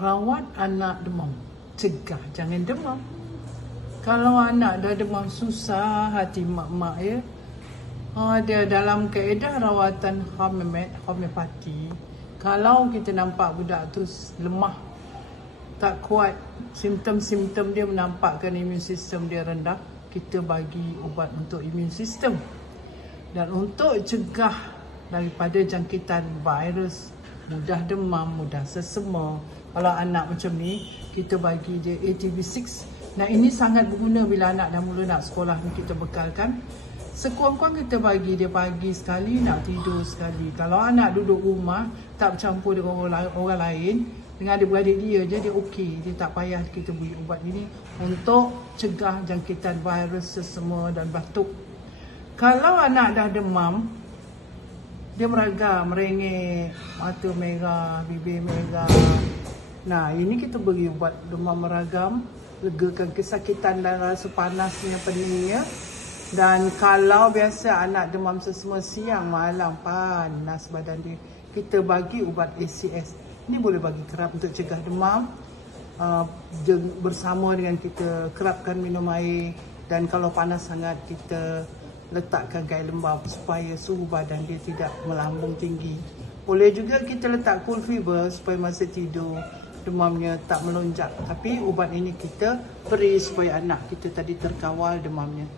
rawat anak demam. Cegah jangan demam. Kalau anak dah demam, susah hati mak-mak ya. Dia dalam kaedah rawatan homeopati, kalau kita nampak budak tu lemah, tak kuat, simptom-simptom dia menampakkan imun sistem dia rendah, kita bagi ubat untuk imun sistem. Dan untuk cegah daripada jangkitan virus, mudah demam, mudah sesama, kalau anak macam ni, kita bagi dia ATB6. Nah, ini sangat berguna bila anak dah mula nak sekolah ni, kita bekalkan. Sekurang-kurang kita bagi dia pagi sekali, nak tidur sekali. Kalau anak duduk rumah, tak bercampur dengan orang lain, dengan adik-beradik dia je, dia okey. Dia tak payah kita beri ubat ini untuk cegah jangkitan virus, sesama dan batuk. Kalau anak dah demam, dia meragam, merengek, mata merah, bibir merah. Nah, ini kita beri ubat demam meragam, legakan kesakitan dan rasa panasnya, peningnya. Dan kalau biasa anak demam sesama siang, malam, panas badan dia, kita bagi ubat ACS. Ini boleh bagi kerap untuk cegah demam. Bersama dengan kita kerapkan minum air. Dan kalau panas sangat, kita letakkan kain lembab supaya suhu badan dia tidak melambung tinggi. Boleh juga kita letak cool fever supaya masa tidur demamnya tak melonjak. Tapi ubat ini kita beri supaya anak kita tadi terkawal demamnya.